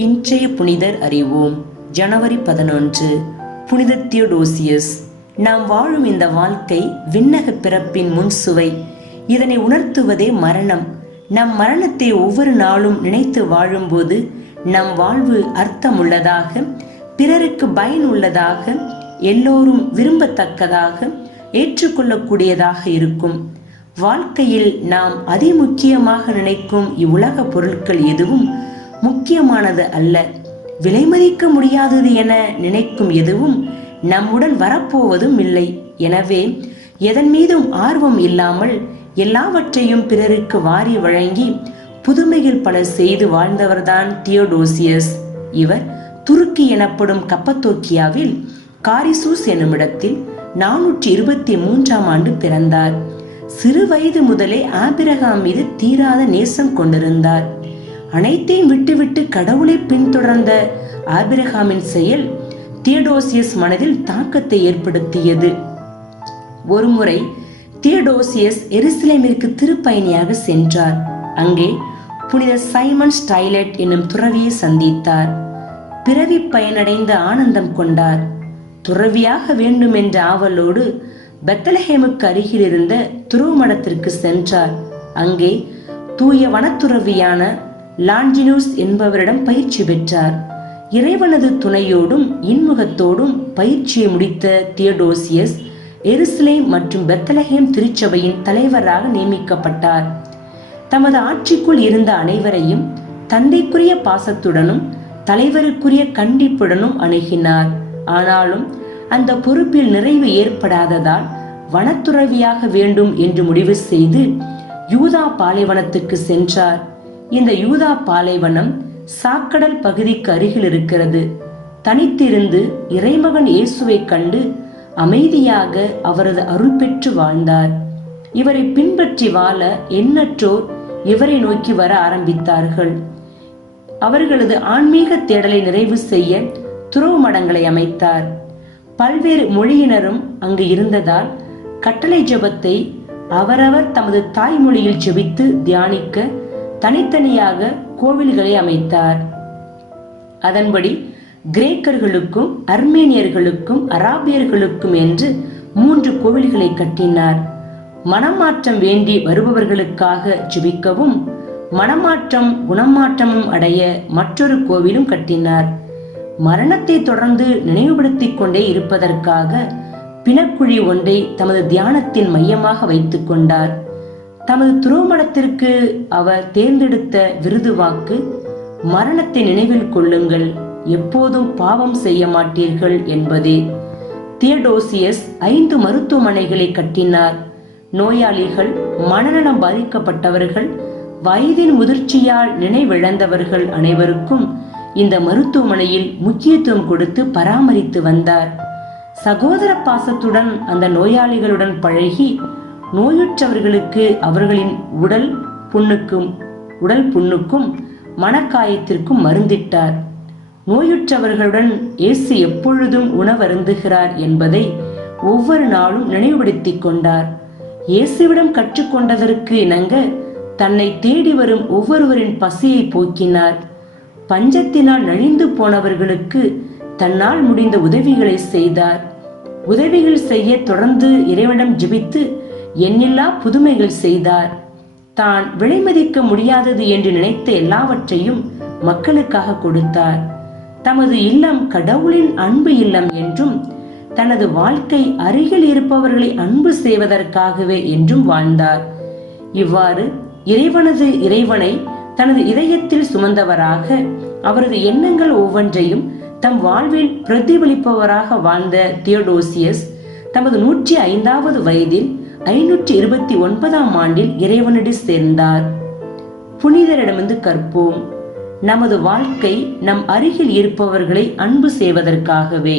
இன்றைய புனிதர் அறிவோம். ஜனவரி 11. புனித தியோடோசியஸ். நாம் வாழும் இந்த வாழ்க்கை விண்ணக பிறப்பின் முன்சுவை. இதனை உணர்த்துவதே மரணம். நம் மரணத்தை ஒவ்வொரு நாளும் நினைத்து வாழும்போது நம் வாழ்வு அர்த்தமுள்ளதாக, பிறருக்கு பயனுள்ளதாக, எல்லோரும் விரும்பத்தக்கதாக, ஏற்றுக்கொள்ளக்கூடியதாக இருக்கும். வாழ்க்கையில் நாம் அதிமுக்கியமாக நினைக்கும் இவ்வுலக பொருட்கள் எதுவும் முக்கியமானது அல்ல. விலைமதிக்க முடியாதது என நினைக்கும் எதுவும் நம்முடன் வரப்போவதும் இல்லை. எனவே எதன் மீதும் ஆர்வம் இல்லாமல் எல்லாவற்றையும் பிறருக்கு வாரி வழங்கி புதுமைகள் பல செய்து வாழ்ந்தவர்தான் தியோடோசியஸ். இவர் துருக்கி எனப்படும் கப்பத்தோக்கியாவில் காரிசூஸ் என்னுமிடத்தில் 423ஆம் ஆண்டு பிறந்தார். சிறு வயது முதலே ஆபிரகாம் மீது தீராத நேசம் கொண்டிருந்தார். அனைத்தையும் விட்டுவிட்டு கடவுளை பின்தொடர்ந்த ஆபிரகாமின் செயல் தியோடோசியஸ் மனதில் தாக்கத்தை ஏற்படுத்தியது. ஒருமுறை தியோடோசியஸ் எருசலேமிற்கு திருப்பயணியாக சென்றார். அங்கே புனித சைமன் ஸ்டைலட் என்னும் துறவியை சந்தித்தார். பிறவி பயனடைந்த ஆனந்தம் கொண்டார். துறவியாக வேண்டும் என்ற ஆவலோடு பெத்லஹேமுக்கு அருகில் இருந்த துருவமடத்திற்கு சென்றார். அங்கே தூய வனத்துறவியான லான்ஜினூஸ் என்பவரிடம் பயிற்சி பெற்றார். இறைவனது துணையோடும் இன்முகத்தோடும் பயிற்சியை முடித்த தியோடோசியஸ் எருசலேம் மற்றும் பெத்லஹேம் திருச்சபையின் தலைவராக நியமிக்கப்பட்டார். தமது ஆட்சிக்குள் இருந்த அனைவரையும் தந்தைக்குரிய பாசத்துடனும் தலைவருக்குரிய கண்டிப்புடனும் அணுகினார். ஆனாலும் அந்த பொறுப்பில் நிறைவு ஏற்படாததால் வனத்துறவியாக வேண்டும் என்று முடிவு செய்து யூதா பாலைவனத்துக்கு சென்றார். இந்த யூதா பாலைவனம் சாக்கடல் பகுதிக்கு அருகில் இருக்கிறது. தனித்திருந்து இறைமகன் இயேசுவை கண்டு அமைதியாக அவரது அருள் பெற்று வாழ்ந்தார். இவரை பின்பற்றி வாழ எண்ணற்றோர் இவரை நோக்கி வர ஆரம்பித்தார்கள். அவர்களது ஆன்மீக தேடலை நிறைவு செய்ய துறவு மடங்களை அமைத்தார். பல்வேறு மொழியினரும் அங்கு இருந்ததால் கட்டளை ஜெபத்தை அவரவர் தமது தாய்மொழியில் ஜெபித்து தியானிக்க தனித்தனியாக கோவில்களை அமைத்தார். அதன்படி கிரேக்கர்களுக்கும் அர்மேனியர்களுக்கும் அராபியர்களுக்கும் என்று 3 கோவில்களை கட்டினார். மனமாற்றம் வேண்டி வருபவர்களுக்காக ஜெபிக்கவும் மனமாற்றம் குணமாற்றமும் அடைய மற்றொரு கோவிலும் கட்டினார். மரணத்தை தொடர்ந்து நினைவுபடுத்திக் கொண்டே இருப்பதற்காக பிணக்குழி ஒன்றை தமது தியானத்தின் மையமாக வைத்துக் கொண்டார். தமது துருவமடத்திற்கு அவர் தேர்ந்தெடுத்த விருது வாக்கு மரணத்தை நினைவில் கொள்ளுங்கள், எப்போதும் பாவம் செய்ய மாட்டீர்கள் என்பதே. தியோடோசியஸ் 5 மருத்துவமனைகளை கட்டினார். நோயாளிகள், மனநலம் பாதிக்கப்பட்டவர்கள், வயதின் முதிர்ச்சியால் நினைவிழந்தவர்கள் அனைவருக்கும் இந்த மருத்துவமனையில் முக்கியத்துவம் கொடுத்து பராமரித்து வந்தார். சகோதர பாசத்துடன் அந்த நோயாளிகளுடன் பழகி நோயுற்றவர்களுக்கு அவர்களின் உடல் புண்ணுக்கும் மனக்காயத்திற்கும் மருந்திட்டார். நோயுற்றவர்களுடன் இயேசு எப்பொழுதும் உணவருந்துகிறார் என்பதை ஒவ்வொரு நாளும் நினைவுபடுத்திக் கொண்டார். இயேசுவிடம் கற்றுக்கொண்டதற்கு இணங்க தன்னை தேடி வரும் ஒவ்வொருவரின் பசியை போக்கினார். பஞ்சத்தினால் நலிந்து போனவர்களுக்கு தன்னால் முடிந்த உதவிகளை செய்தார். உதவிகள் செய்ய தொடர்ந்து இறைவனிடம் ஜெபித்து எண்ணில்லா புதுமைகள் செய்தார். தான் விலைமதிக்க முடியாதது என்று நினைத்த எல்லாவற்றையும் மக்களுக்காக கொடுத்தார். தமது இல்லம் கடவுளின் அன்பு இல்லம் என்றும் தனது வாழ்க்கை அருகில் இருப்பவர்களை அன்பு செய்வதற்காகவே என்றும் வாழ்ந்தார். இவ்வாறு இறைவனை தனது இதயத்தில் சுமந்தவராக, அவரது எண்ணங்கள் ஒவ்வொன்றையும் தம் வாழ்வில் பிரதிபலிப்பவராக வாழ்ந்த தியோடோசியஸ் தமது 105வது வயதில் 529ஆம் ஆண்டில் இறைவனடி சேர்ந்தார். புனிதரிடமிருந்து கற்போம். நமது வாழ்க்கை நம் அருகில் இருப்பவர்களை அன்பு செய்வதற்காகவே.